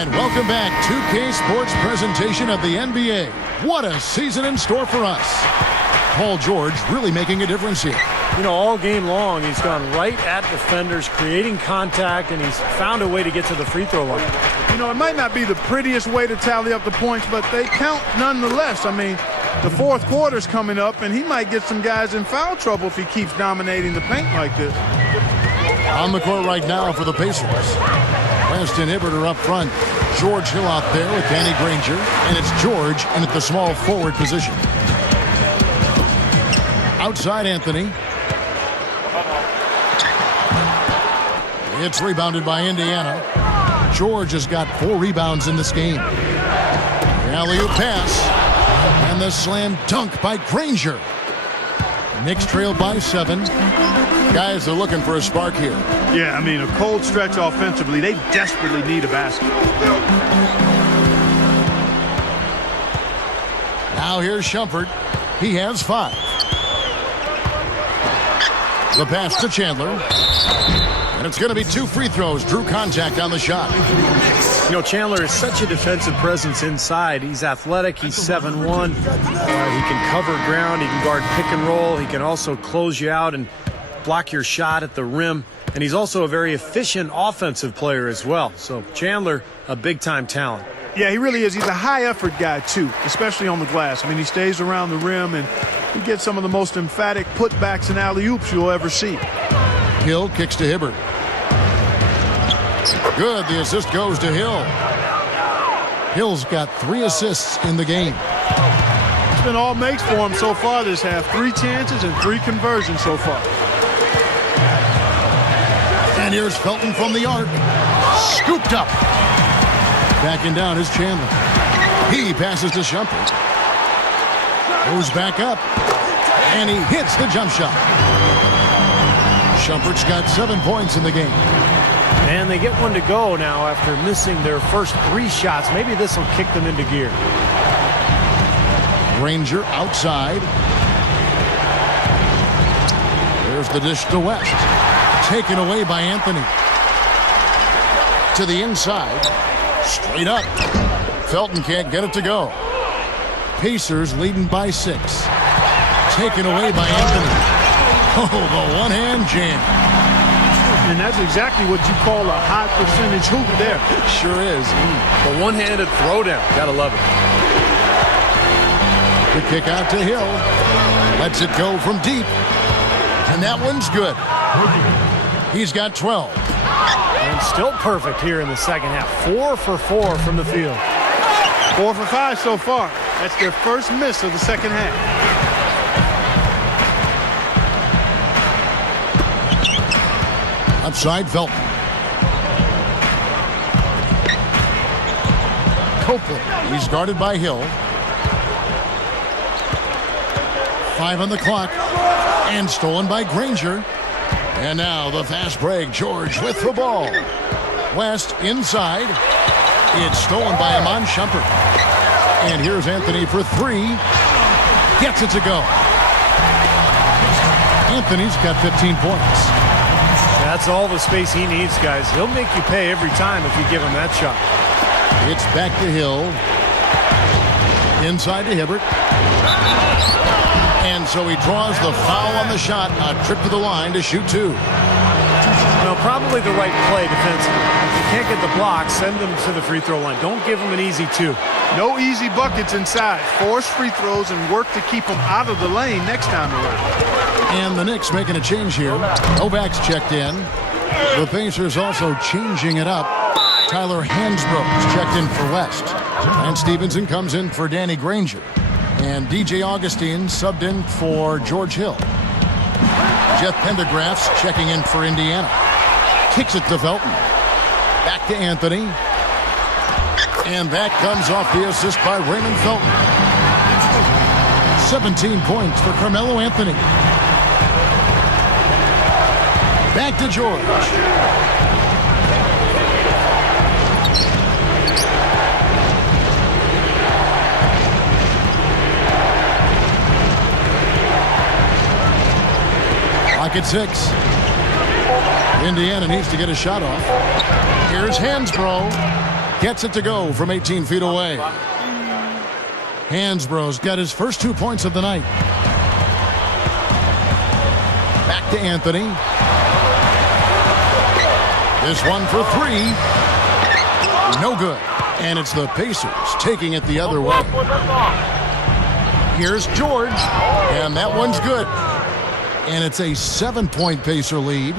And welcome back. 2K Sports presentation of the NBA. What a season in store for us. Paul George really making a difference here. You know, all game long, he's gone right at defenders, creating contact, and he's found a way to get to the free throw line. You know, it might not be the prettiest way to tally up the points, but they count nonetheless. I mean, the fourth quarter's coming up, and he might get some guys in foul trouble if he keeps dominating the paint like this. On the court right now for the Pacers. West and Hibbert are up front. George Hill out there with Danny Granger, and it's George in at the small forward position. Outside Anthony. It's rebounded by Indiana. George has got 4 rebounds in this game. The alley-oop pass. And the slam dunk by Granger. Knicks trail by 7. Guys are looking for a spark here. Yeah, I mean, a cold stretch offensively. They desperately need a basket. Now here's Shumpert. He has 5. The pass to Chandler. And it's going to be 2 free throws. Drew contact on the shot. You know, Chandler is such a defensive presence inside. He's athletic. He's 7'1". He can cover ground. He can guard pick and roll. He can also close you out and block your shot at the rim. And he's also a very efficient offensive player as well. So Chandler, a big-time talent. Yeah, he really is. He's a high-effort guy, too, especially on the glass. I mean, he stays around the rim, and he gets some of the most emphatic putbacks and alley-oops you'll ever see. Hill kicks to Hibbert. Good. The assist goes to Hill. Hill's got 3 assists in the game. It's been all makes for him so far this half. 3 chances and 3 conversions so far. And here's Felton from the arc. Scooped up. Backing down is Chandler. He passes to Shumpert. Goes back up. And he hits the jump shot. Shumpert's got 7 points in the game. And they get one to go now after missing their first 3 shots. Maybe this will kick them into gear. Granger outside. There's the dish to West. Taken away by Anthony. To the inside. Straight up. Felton can't get it to go. Pacers leading by 6. Taken away by Anthony. Oh, the one-hand jam. And that's exactly what you call a high percentage hoop there. Sure is. The one-handed throwdown. Gotta love it. The kick out to Hill. Lets it go from deep. And that one's good. He's got 12. And still perfect here in the second half. 4 for 4 from the field. 4 for 5 so far. That's their first miss of the second half. Outside Felton. Copeland. He's guarded by Hill. 5 on the clock. And stolen by Granger. And now the fast break. George with the ball. West inside. It's stolen by Iman Shumpert. And here's Anthony for 3. Gets it to go. Anthony's got 15 points. That's all the space he needs, guys. He'll make you pay every time if you give him that shot. It's back to Hill. Inside to Hibbert. And so he draws the foul on the shot. A trip to the line to shoot 2. No, probably the right play defensively. If you can't get the block, send them to the free throw line. Don't give them an easy 2. No easy buckets inside. Force free throws and work to keep them out of the lane next time around. And the Knicks making a change here. Novak's checked in. The Pacers also changing it up. Tyler Hansbrough's checked in for West. And Stevenson comes in for Danny Granger. And DJ Augustine subbed in for George Hill. Jeff Pendergraft's checking in for Indiana. Kicks it to Felton. Back to Anthony. And that comes off the assist by Raymond Felton. 17 points for Carmelo Anthony. Back to George. Clock at 6. Indiana needs to get a shot off. Here's Hansbrough. Gets it to go from 18 feet away. Hansbrough's got his first 2 points of the night. Back to Anthony. This one for three. No good. And it's the Pacers taking it the other way. Here's George. And that one's good. And it's a 7-point Pacer lead.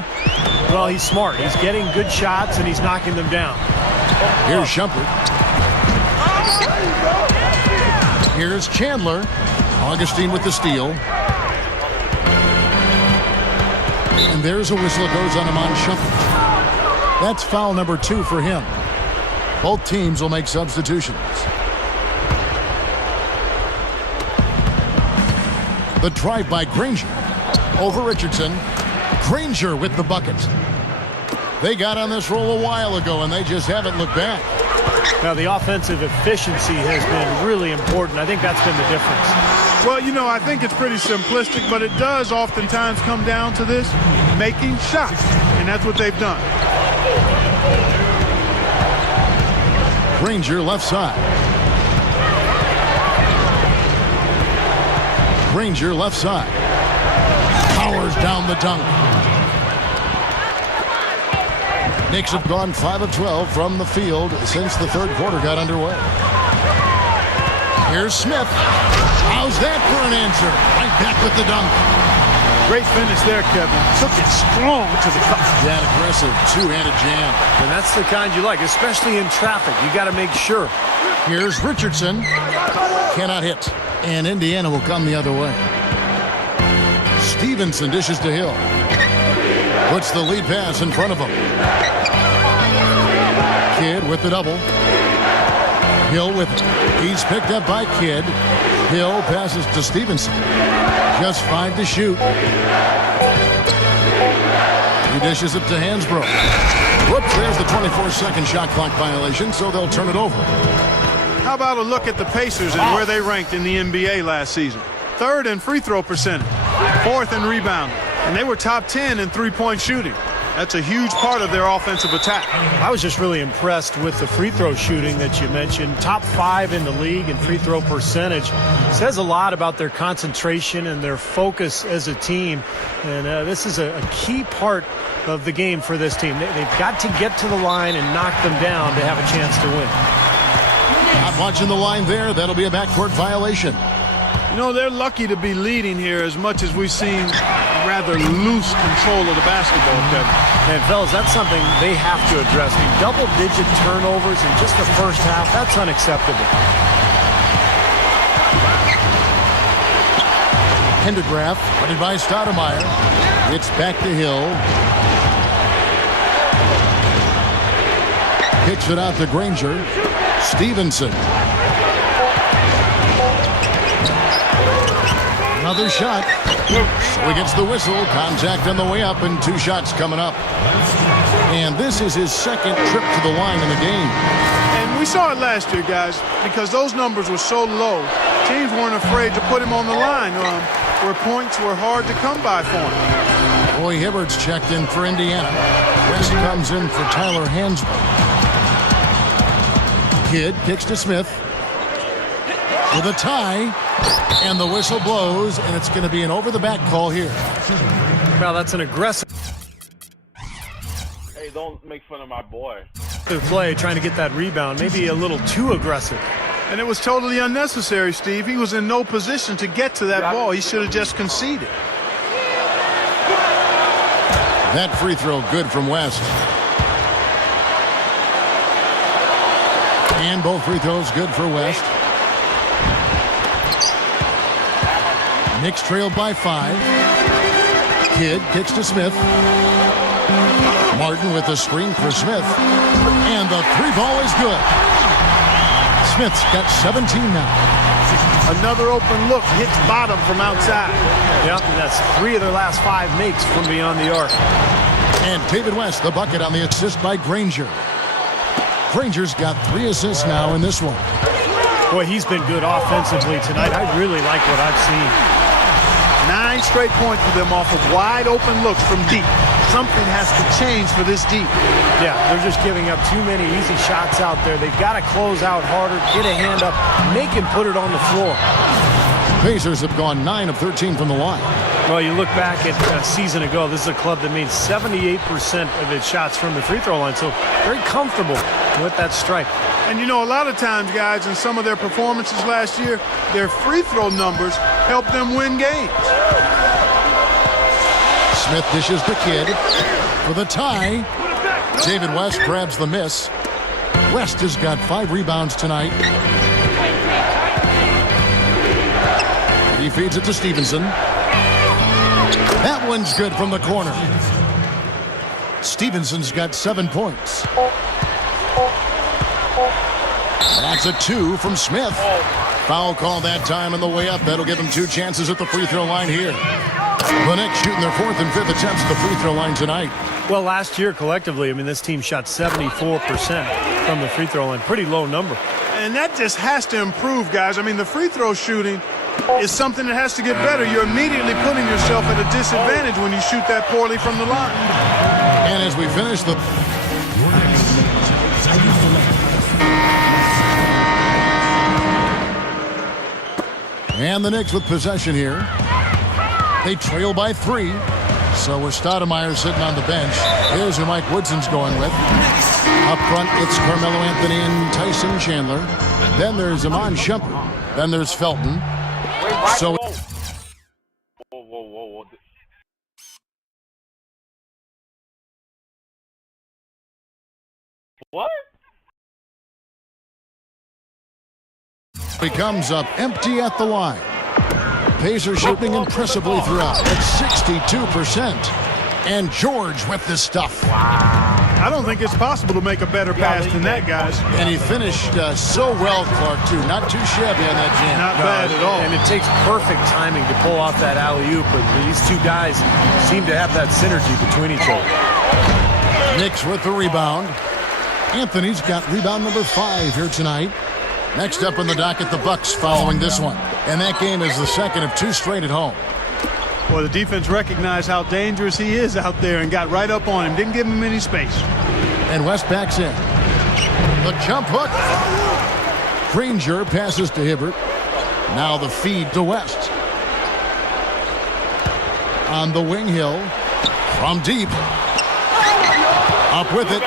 Well, he's smart. He's getting good shots, and he's knocking them down. Here's Shumpert. Here's Chandler. Augustine with the steal. And there's a whistle that goes on him on Shumpert. That's foul number 2 for him. Both teams will make substitutions. The drive by Granger. Over Richardson. Granger with the bucket. They got on this roll a while ago, and they just haven't looked back. Now, the offensive efficiency has been really important. I think that's been the difference. Well, you know, I think it's pretty simplistic, but it does oftentimes come down to this, making shots. And that's what they've done. Granger left side. Granger left side. Powers down the dunk. Knicks have gone 5 of 12 from the field since the third quarter got underway. Here's Smith. How's that for an answer? Right back with the dunk. Great finish there, Kevin. Took it strong to the cup. That aggressive two-handed jam. And that's the kind you like, especially in traffic. You got to make sure. Here's Richardson. Cannot hit. And Indiana will come the other way. Stevenson dishes to Hill. Puts the lead pass in front of him. Kidd with the double. Hill with it. He's picked up by Kidd. Hill passes to Stevenson. Just 5 to shoot. He dishes it to Hansbrough. Whoops, there's the 24-second shot clock violation, so they'll turn it over. How about a look at the Pacers and where they ranked in the NBA last season? 3rd in free throw percentage, 4th in rebounding, and they were top 10 in three-point shooting. That's a huge part of their offensive attack. I was just really impressed with the free throw shooting that you mentioned. Top 5 in the league in free throw percentage. Says a lot about their concentration and their focus as a team. And this is a key part of the game for this team. They've got to get to the line and knock them down to have a chance to win. Not watching the line there. That'll be a backcourt violation. You know, they're lucky to be leading here as much as we've seen rather loose control of the basketball, Kevin. And, fellas, that's something they have to address. I mean, double-digit turnovers in just the first half, that's unacceptable. Pendergraph, running by Stoudemire. It's back to Hill. Kicks it out to Granger. Stevenson. Another shot. So he gets the whistle. Contact on the way up and 2 shots coming up. And this is his second trip to the line in the game. And we saw it last year, guys, because those numbers were so low. Teams weren't afraid to put him on the line where points were hard to come by for him. Roy Hibbert's checked in for Indiana. West comes in for Tyler Hansbrough. Kidd kicks to Smith. With a tie. And the whistle blows, and it's going to be an over-the-back call here. Well, that's an aggressive Hey, don't make fun of my boy. play, trying to get that rebound. Maybe a little too aggressive. And it was totally unnecessary, Steve. He was in no position to get to that ball. He should have just conceded. That free throw good from West. And both free throws good for West. Knicks trailed by 5. Kidd kicks to Smith. Martin with the screen for Smith. And the 3-ball is good. Smith's got 17 now. Another open look, hits bottom from outside. Yep, and that's 3 of their last 5 makes from beyond the arc. And David West, the bucket on the assist by Granger. Granger's got 3 assists now in this one. Boy, he's been good offensively tonight. I really like what I've seen. 9 straight points for them off of wide open looks from deep. something has to change for this deep. Yeah, they're just giving up too many easy shots out there. They've got to close out harder, get a hand up, make him put it on the floor. Pacers have gone 9 of 13 from the line. Well, you look back at a season ago, this is a club that made 78% of its shots from the free throw line, so very comfortable with that strike. And you know, a lot of times, guys, in some of their performances last year, their free throw numbers helped them win games. Smith dishes the kid for the tie. David West grabs the miss. West has got 5 rebounds tonight. He feeds it to Stevenson. That one's good from the corner. Stevenson's got 7 points. That's a 2 from Smith. Foul call that time on the way up. That'll give him 2 chances at the free throw line here. The Knicks shooting their 4th and 5th attempts at the free throw line tonight. Well, last year collectively, I mean, this team shot 74% from the free throw line. Pretty low number. And that just has to improve, guys. I mean, the free throw shooting is something that has to get better. You're immediately putting yourself at a disadvantage when you shoot that poorly from the line. And as we finish the... And the Knicks with possession here. They trail by 3. So with Stoudemire sitting on the bench, here's who Mike Woodson's going with. Up front, it's Carmelo Anthony and Tyson Chandler. Then there's Iman Shumpert. Then there's Felton. So... Whoa. What? He comes up empty at the line. Pacers shooting impressively throughout at 62%. And George with this stuff. I don't think it's possible to make a better pass than that, guys. And he finished so well, Clark, too. Not too shabby on that jam. Not bad at all. And it takes perfect timing to pull off that alley-oop, but these two guys seem to have that synergy between each other. Knicks with the rebound. Anthony's got rebound number 5 here tonight. Next up on the docket, the Bucks following this one. And that game is the second of 2 straight at home. Well, the defense recognized how dangerous he is out there and got right up on him. Didn't give him any space. And West backs in. The jump hook. Granger passes to Hibbert. Now the feed to West. On the wing, Hill. From deep. Up with it.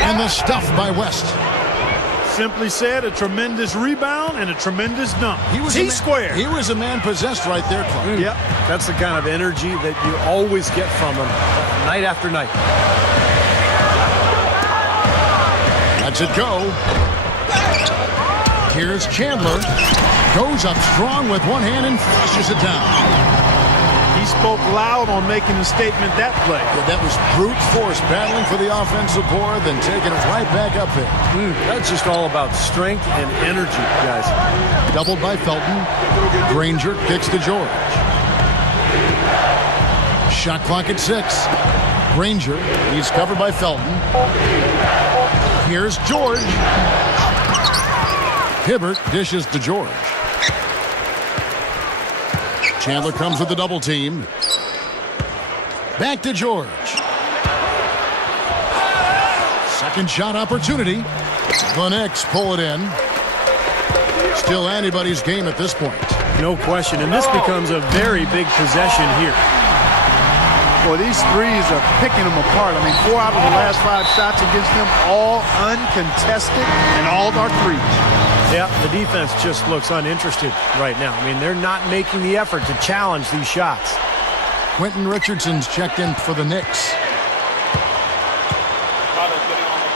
And the stuff by West. Simply said, a tremendous rebound and a tremendous dunk. He was T-square. He was a man possessed right there, Clark. Yep. That's the kind of energy that you always get from him night after night. Lets it go. Here's Chandler. Goes up strong with one hand and flushes it down. He spoke loud on making a statement that play. Yeah, that was brute force, battling for the offensive board, then taking it right back up there. That's just all about strength and energy, guys. Doubled by Felton. Granger kicks to George. Shot clock at 6. Granger, he's covered by Felton. Here's George. Hibbert dishes to George. Chandler comes with the double team. Back to George. Second shot opportunity. The Knicks pull it in. Still anybody's game at this point. No question, and this becomes a very big possession here. Boy, these threes are picking them apart. I mean, 4 out of the last 5 shots against them, all uncontested, and all are threes. Yeah, the defense just looks uninterested right now. I mean, they're not making the effort to challenge these shots. Quentin Richardson's checked in for the Knicks.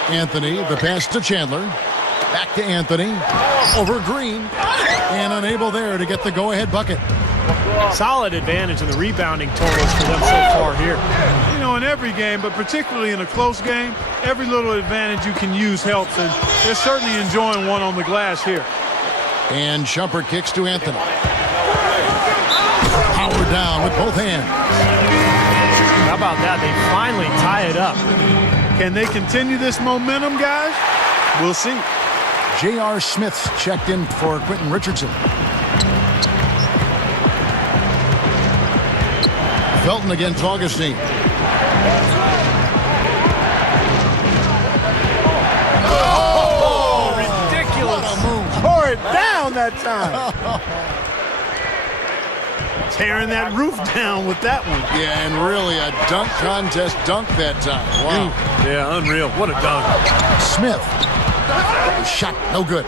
Anthony, the pass to Chandler. Back to Anthony. Over Green. And unable there to get the go-ahead bucket. Solid advantage in the rebounding totals for them so far here. You know, in every game, but particularly in a close game, every little advantage you can use helps, and they're certainly enjoying one on the glass here. And Shumpert kicks to Anthony. Howard down with both hands. How about that? They finally tie it up. Can they continue this momentum, guys? We'll see. J.R. Smith's checked in for Quentin Richardson. Felton against Augustine. Oh, ridiculous. What a move. Tore it down that time. Tearing that roof down with that one. Yeah, and really a dunk contest dunk that time. Wow. Yeah, unreal. What a dunk. Smith. Shot, no good.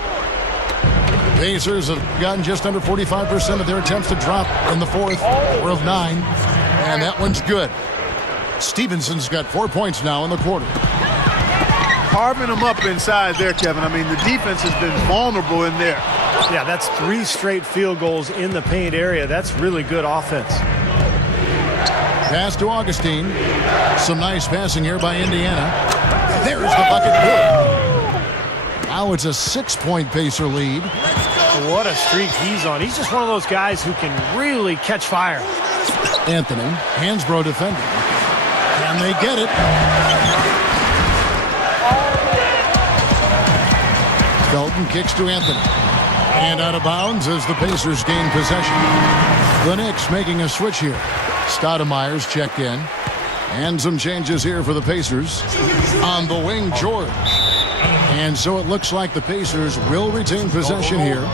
Pacers have gotten just under 45% of their attempts to drop in the fourth. 4 of 9. And that one's good. Stevenson's got 4 points now in the quarter. Carving them up inside there, Kevin. I mean, the defense has been vulnerable in there. Yeah, that's 3 straight field goals in the paint area. That's really good offense. Pass to Augustine. Some nice passing here by Indiana. There's the bucket. Good. Now it's a 6-point Pacer lead. What a streak he's on. He's just one of those guys who can really catch fire. Anthony, Hansbrough defending. Can they get it? Felton kicks to Anthony. And out of bounds as the Pacers gain possession. The Knicks making a switch here. Stoudemire's checked in. And some changes here for the Pacers. On the wing, George. And so it looks like the Pacers will retain possession here.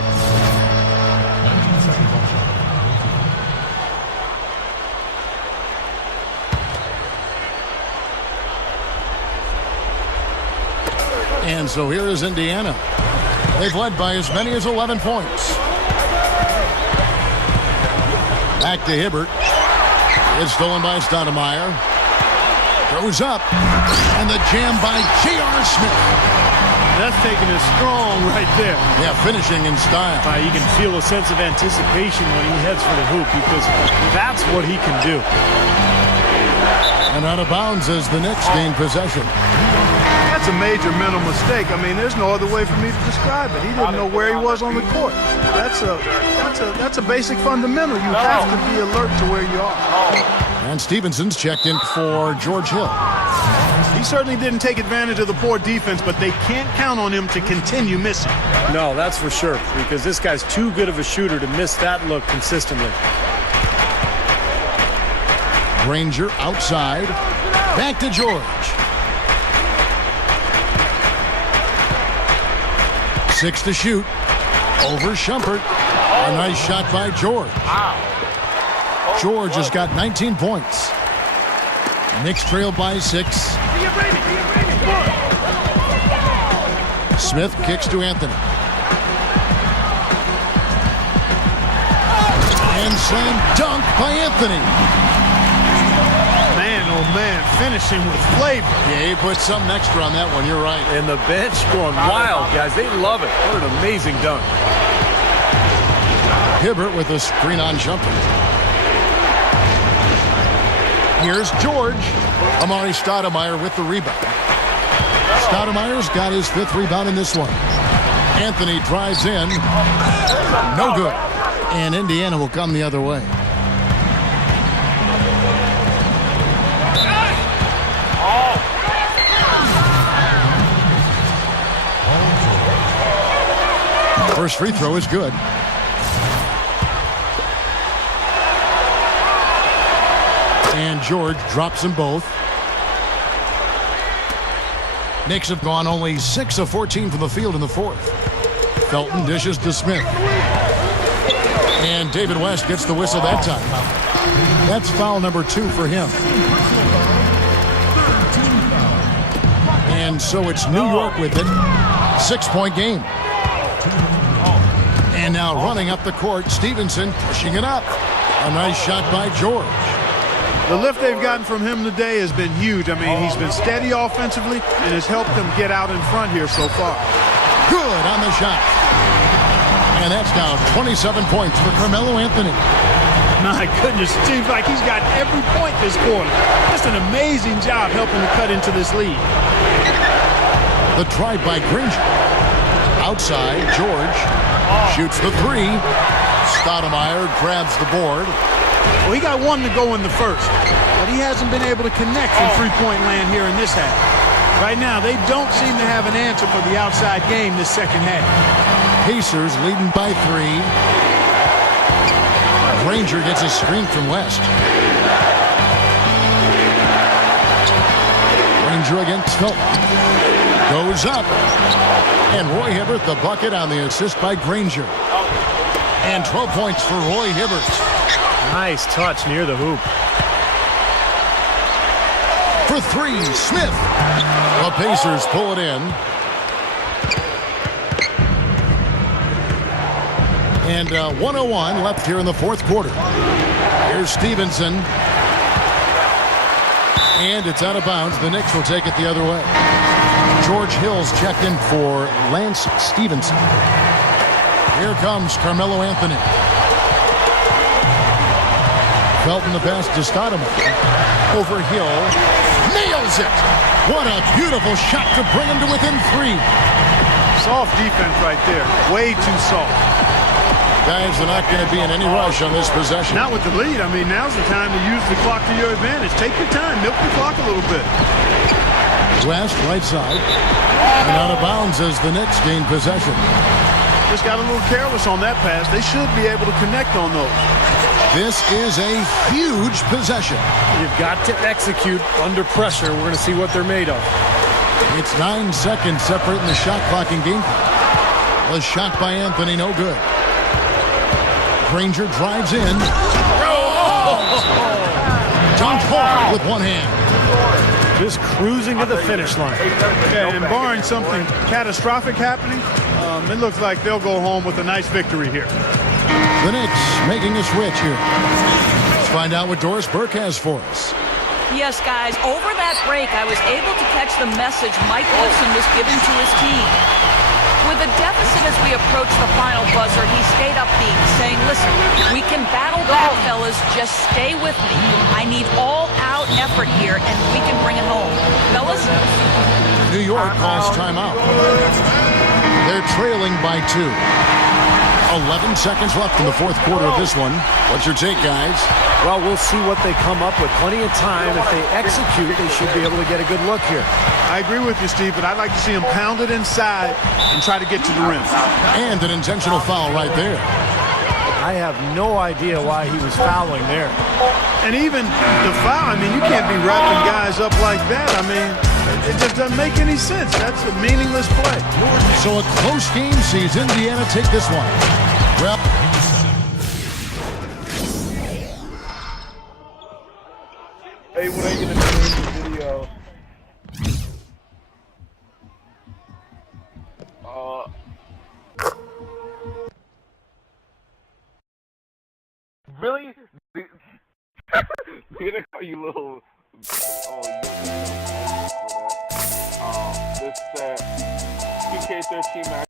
And so here is Indiana. They've led by as many as 11 points. Back to Hibbert. It's stolen by Stoudemire. Goes up. And the jam by J.R. Smith. That's taking it strong right there. Yeah, finishing in style. You can feel a sense of anticipation when he heads for the hoop because that's what he can do. And out of bounds as the Knicks gain possession. That's a major mental mistake. I mean, there's no other way for me to describe it. He didn't know where he was on the court. That's a basic fundamental. You have to be alert to where you are. And Stevenson's checked in for George Hill. He certainly didn't take advantage of the poor defense, but they can't count on him to continue missing. No, that's for sure, because this guy's too good of a shooter to miss that look consistently. Granger outside. Back to George. 6 to shoot. Over Shumpert. A nice shot by George. George has got 19 points. Knicks trail by 6. Smith kicks to Anthony. And slam dunk by Anthony. Man, oh man, finishing with flavor. Yeah, he put something extra on that one. You're right. And the bench going wild, guys. They love it. What an amazing dunk. Hibbert with a screen on Shumpert. Here's George. Amari Stoudemire with the rebound. Stoudemire's got his 5th rebound in this one. Anthony drives in. No good. And Indiana will come the other way. First free throw is good. And George drops them both. Knicks have gone only 6 of 14 from the field in the fourth. Felton dishes to Smith. And David West gets the whistle that time. That's foul number 2 for him. And so it's New York with it. 6-point game. And now running up the court, Stevenson pushing it up. A nice shot by George. The lift they've gotten from him today has been huge. I mean, he's been steady offensively and has helped them get out in front here so far. Good on the shot. And that's now 27 points for Carmelo Anthony. My goodness, it seems like he's got every point this quarter. Just an amazing job helping to cut into this lead. The drive by Granger. Outside, George shoots the 3. Stoudemire grabs the board. Well, he got 1 to go in the first, but he hasn't been able to connect from three-point land here in this half. Right now, they don't seem to have an answer for the outside game this second half. Pacers leading by 3. Granger gets a screen from West. Granger against Philp. Goes up. And Roy Hibbert the bucket on the assist by Granger. And 12 points for Roy Hibbert. Nice touch near the hoop. For three, Smith. The Pacers pull it in. And 1:01 left here in the fourth quarter. Here's Stevenson. And it's out of bounds. The Knicks will take it the other way. George Hill's checked in for Lance Stevenson. Here comes Carmelo Anthony. Felton the pass to Stoudemire. Over Hill. Nails it! What a beautiful shot to bring him to within three. Soft defense right there. Way too soft. Guys, they're not going to be in any rush on this possession. Not with the lead. I mean, now's the time to use the clock to your advantage. Take your time. Milk the clock a little bit. West, right side. And out of bounds as the Knicks gain possession. Just got a little careless on that pass. They should be able to connect on those. This is a huge possession. You've got to execute under pressure. We're going to see what they're made of. It's 9 seconds separating the shot clock and game clock. A shot by Anthony, no good. Granger drives in. John Paul with one hand. Just cruising to the finish line. Yeah, and barring something catastrophic happening, it looks like they'll go home with a nice victory here. The Knicks making a switch here. Let's find out what Doris Burke has for us. Yes, guys, over that break, I was able to catch the message Mike Wilson was giving to his team. With a deficit as we approach the final buzzer, he stayed upbeat, saying, listen, we can battle back, fellas. Just stay with me. I need all-out effort here, and we can bring it home. Fellas? New York calls timeout. They're trailing by 2. 11 seconds left in the fourth quarter of this one. What's your take, guys? Well, we'll see what they come up with. Plenty of time. If they execute, they should be able to get a good look here. I agree with you, Steve, but I'd like to see him pound it inside and try to get to the rim. And an intentional foul right there. I have no idea why he was fouling there. And even the foul, I mean, you can't be wrapping guys up like that. I mean, it just doesn't make any sense. That's a meaningless play. So a close game sees Indiana take this one. Well, Hey, what are you gonna do in the video? Really? They're gonna call you little. This 2K13 match.